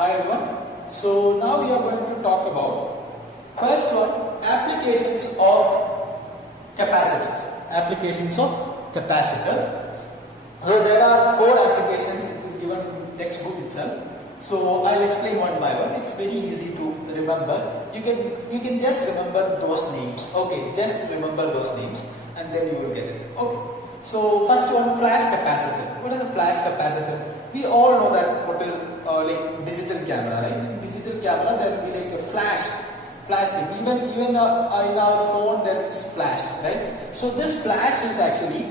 Hi everyone. So now we are going to talk about first one, applications of capacitors. Applications of capacitors. So there are 4 applications. It is given in textbook itself. So I'll explain one by one. It's very easy to remember. You can just remember those names. Okay, just remember those names and then you will get it. Okay. So first one, flash capacitor. What is a flash capacitor? We all know that what is like digital camera, right? In digital camera there will be like a flash thing. Even in our phone there is flash, right? So this flash is actually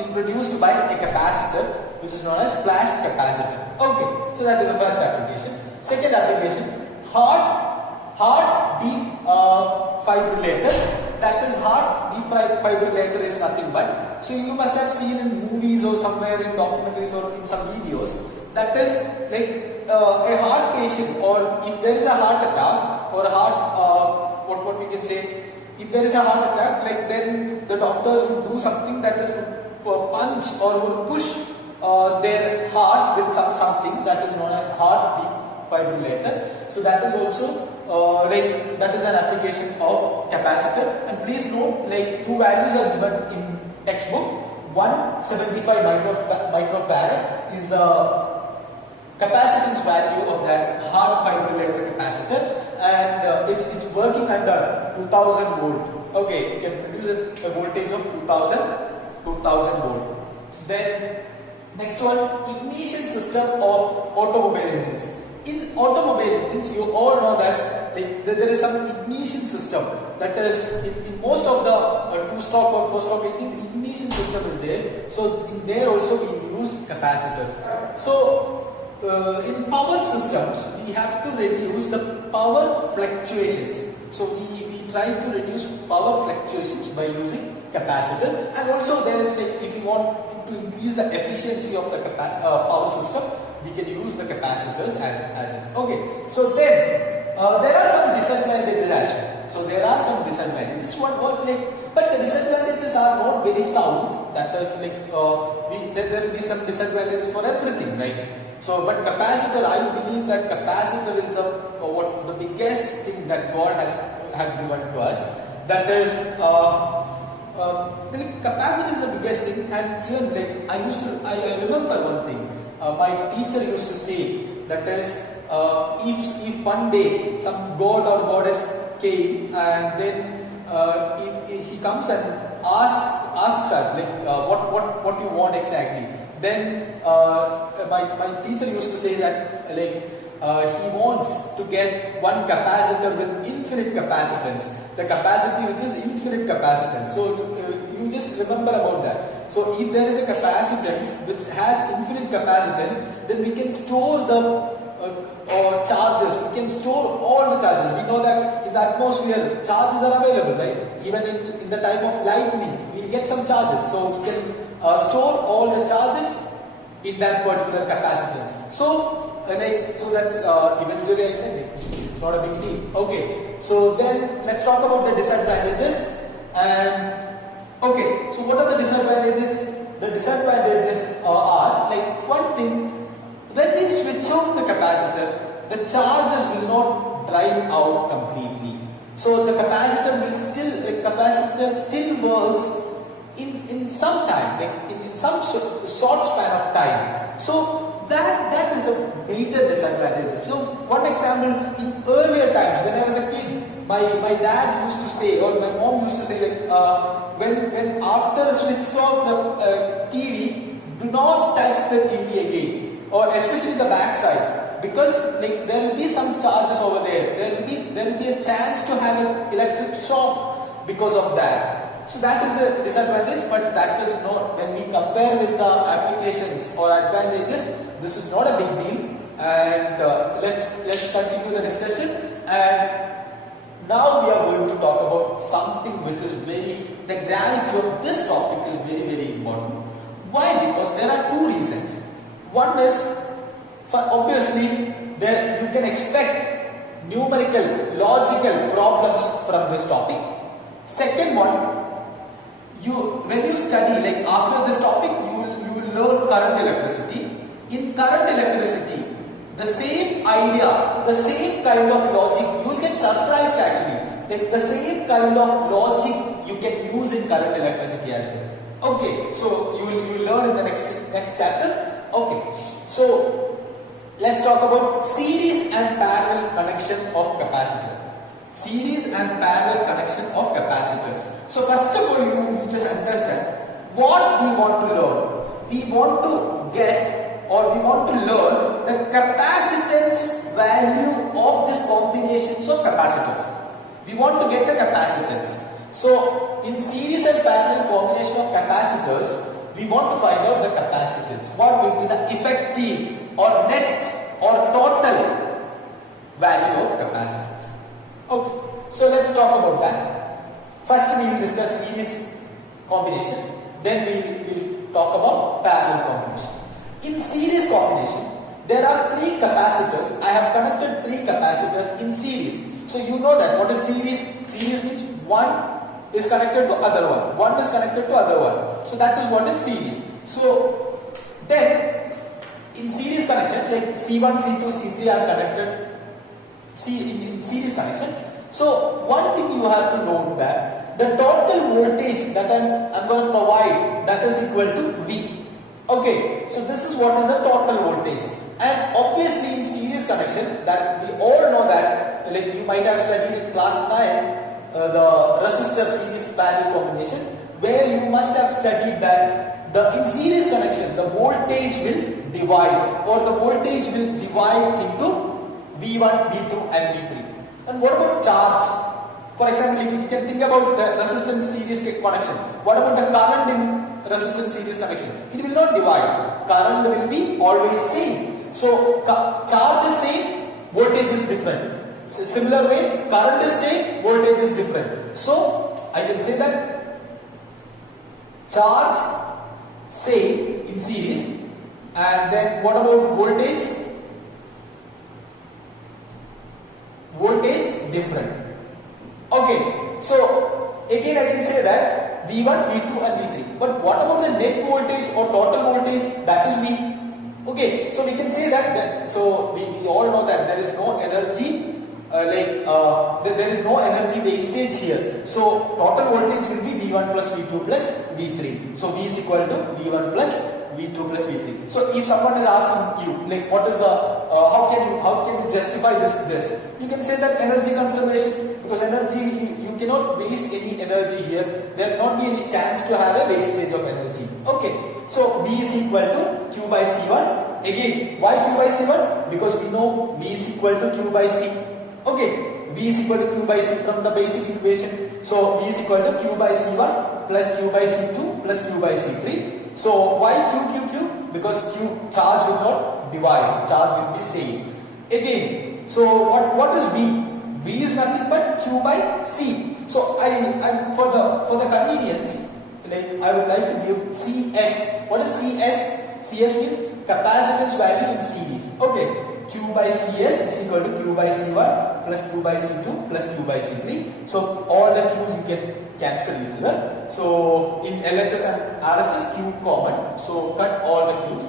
is produced by a capacitor, which is known as flash capacitor. Okay, so that is the first application. Second application, hard defibrillator. That is hard defibrillator is nothing but, so you must have seen in movies or somewhere in documentaries or in some videos, that is like a heart patient, or if there is a heart attack or what we can say, if there is a heart attack, like then the doctors will do something that is punch or will push their heart with something that is known as heart defibrillator. So that is also like that is an application of capacitor. And please note, like 2 values are given in textbook. 175 microfarad is the capacitance value of that heart defibrillator capacitor, and it's working under 2000 volt. Okay, you can produce a voltage of 2000 volt. Then next one, ignition system of automobile engines. In automobile engines, you all know that like, there is some ignition system, that is in most of the 2-stroke or 4-stroke engine, ignition system is there. So in there also we use capacitors. So in power systems, we have to reduce the power fluctuations. So we try to reduce power fluctuations by using capacitor. And also there is like, if you want to increase the efficiency of the power system, we can use the capacitors as it. Okay, so then there are some disadvantages as well. So there are some disadvantages. But the disadvantages are not very sound. That is like there will be some disadvantages for everything, right? So, but capacitor, I believe that capacitor is the biggest thing that God had given to us. That is, the capacitor is the biggest thing. And even like I remember one thing. My teacher used to say, that is, if one day some god or goddess came and then he comes and asks us like what you want exactly, then my teacher used to say that like he wants to get one capacitor with infinite capacitance, the capacity which is infinite capacitance. So you just remember about that. So if there is a capacitance which has infinite capacitance, then we can store the charges. We can store all the charges. We know that in the atmosphere charges are available, right? Even in the time of lightning, we will get some charges. So we can store all the charges in that particular capacitance. So that's eventually I said it's not a big deal. Okay. So then let's talk about the disadvantages. And okay, so what are the disadvantages? The disadvantages are like one thing, when we switch off the capacitor, the charges will not drive out completely. So the capacitor still works in some time, like in some short span of time. So that is a major disadvantage. So one example, in earlier times when I was a kid, my dad used to say, or my mom used to say, like when after switching off the TV, do not touch the TV again, or especially the back side, because like there will be some charges over there. There will be a chance to have an electric shock because of that. So that is a disadvantage, but that is not, when we compare with the applications or advantages, this is not a big deal. And let's continue the discussion. And now we are going to talk about something which is the gravity of this topic is very, very important. Why? Because there are 2 reasons. One is, obviously, you can expect numerical, logical problems from this topic. Second one, when you study, like after this topic, you will learn current electricity. In current electricity, the same idea, the same kind of logic, you will get surprised actually. Like the same kind of logic you can use in current electricity as well. Okay, so you will learn in the next chapter. Okay, so let's talk about series and parallel connection of capacitor. Series and parallel connection of capacitors. So first of all, you just understand what we want to learn. We want to get, or we want to learn the capacitance value of this combinations of capacitors. We want to get the capacitance. So in series and parallel combination of capacitors, we want to find out the capacitance. What will be the effective or net or total value of capacitance? Okay, so let's talk about that. First we will discuss series combination, then we will talk about parallel combination. In series combination, there are 3 capacitors. I have connected 3 capacitors in series. So you know that what is series? Series means one is connected to other one is connected to other one. So that is what is series. So then in series connection, like C1, C2, C3 are connected in series connection. So one thing you have to note that the total voltage that I'm going to provide, that is equal to V. Okay, so this is what is the total voltage. And obviously in series connection, that we all know that, like you might have studied in class 9 the resistor series parallel combination, where you must have studied that in series connection the voltage will divide, or the voltage will divide into V1, V2 and V3. And what about charge? For example, you can think about the resistance series connection. What about the current in resistance series connection? It will not divide. Current will be always same. So charge is same, voltage is different. Similar way, current is same, voltage is different. So I can say that charge same in series, and then what about voltage? Voltage different. Okay, so again I can say that V1, V2 and V3. But what about the net voltage or total voltage? That is V. Okay, so we can say that, so we all know that there is no energy, there is no energy wastage here. So total voltage will be V1 plus V2 plus V3. So V is equal to V1 plus V2 plus V3. So if someone is asking you, like what is the, how can you justify this? You can say that energy conservation, because energy, you cannot waste any energy here. There will not be any chance to have a wastage of energy. Okay. So V is equal to Q by C1. Again, why Q by C1? Because we know V is equal to Q by C. Okay, V is equal to Q by C from the basic equation. So V is equal to Q by C1 plus Q by C2 plus Q by C3. So why Q? Because Q charge will not divide. Charge will be same. Again, so what is V? V is nothing but Q by C. So I for the convenience, like I would like to give CS. What is CS? CS means capacitance value in series. Okay, Q by CS is equal to Q by C1 plus Q by C2 plus Q by C3. So all the Q's you can cancel each other. So in LHS and RHS, Q common. So cut all the Q's.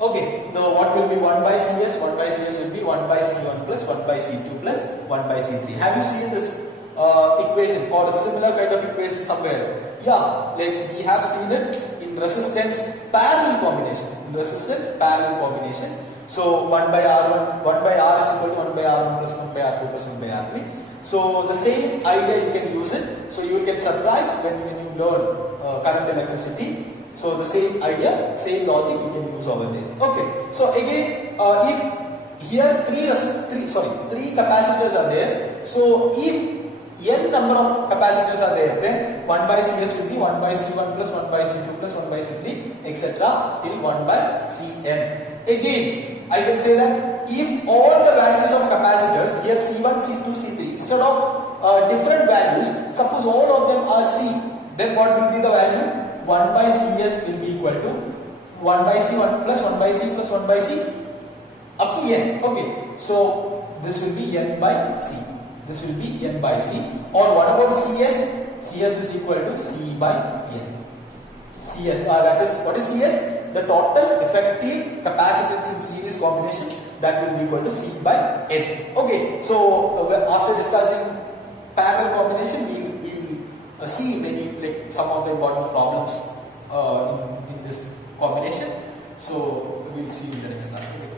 Okay, so what will be 1 by CS? 1 by CS will be 1 by C1 plus 1 by C2 plus 1 by C3. Have you seen this equation or a similar kind of equation somewhere? Yeah, like we have seen it in resistance parallel combination. So 1 by R1, 1 by R is equal to 1 by R1 plus 1 by R2 plus 1 by R3. So the same idea you can use it. So you will get surprised when you learn current electricity. So the same idea, same logic you can use over there. Okay. So again, if here three capacitors are there. So if n number of capacitors are there, then 1 by CS will be 1 by C1 plus 1 by C2 plus 1 by C3, etc. till 1 by Cn. Again, I can say that if all the values of capacitors, here C1, C2, C3, instead of different values, suppose all of them are C, then what will be the value? 1 by CS will be equal to 1 by C1 plus 1 by C plus 1 by C up to n. Okay, so this will be n by C. This will be n by C. Or what about CS? CS is equal to C by n. CS, that is, what is CS? The total effective capacitance in series combination. that will be equal to C by N. Okay, so after discussing parallel combination, we will see many, like some of the important problems in this combination. So we will see in the next class. Okay.